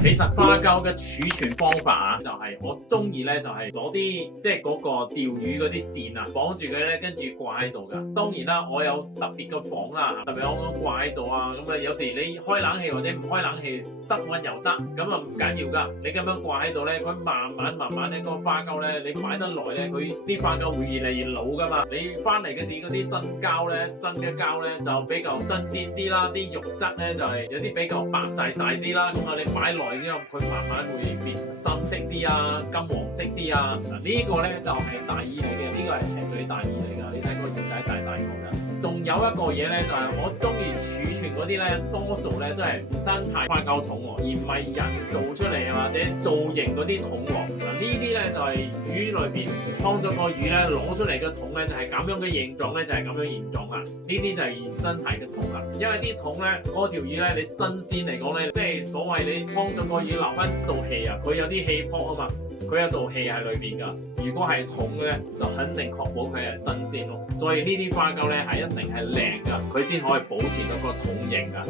其實花膠嘅儲存方法啊，就係我中意咧，就係攞啲即係嗰個釣魚嗰啲線啊，綁住佢咧，跟住掛喺度噶。當然啦，我有特別嘅房啦，特別我掛喺度啊。咁啊，有時你開冷氣或者唔開冷氣，室溫又得，咁啊唔緊要噶。你咁樣掛喺度咧，佢慢慢咧，個花膠咧，你擺得耐咧，佢啲花膠會越嚟越老噶嘛。你翻嚟嘅時嗰啲新膠咧，新嘅膠咧就比較新鮮啲啦，啲肉質咧就係有啲比較白晒啲啦。咁啊，你擺耐之後，佢慢慢會變深色啲啊，金黃色啲啊。嗱，呢個咧就係大耳嚟嘅，呢個係斜嘴大耳嚟㗎。你睇個耳仔大大個㗎。仲有一個嘢咧，就係我中意儲存嗰啲咧，多數咧都係生態花膠桶喎，而唔係人做出嚟或者造型嗰啲桶喎。嗱，呢啲咧就係魚裏邊劏咗個魚咧，攞出嚟嘅桶咧就係咁樣嘅形狀咧，就係咁樣形狀啊。呢啲就係原生態嘅桶啦。因為啲桶咧，嗰條魚咧，你新鮮嚟講咧，即係所謂你劏咗個魚留翻道氣啊，佢有啲氣泡啊嘛。佢有道氣喺裏邊㗎，如果係桶嘅咧，就肯定確保佢係新鮮咯。所以呢啲花膠咧係一定係靚㗎，佢先可以保持到個桶型㗎。